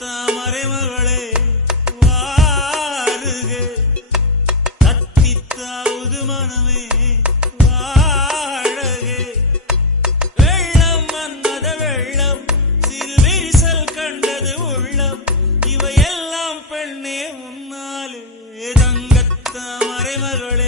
தங்கத்தாமரை மகளே வாருக, கத்தித்தாவது மனமே வாழக. வெள்ளம் மன்மத வெள்ளம், சிறு விரிசல் கண்டது உள்ளம், இவையெல்லாம் பெண்ணே உன்னாலே. தங்கத்தாமரை மகளே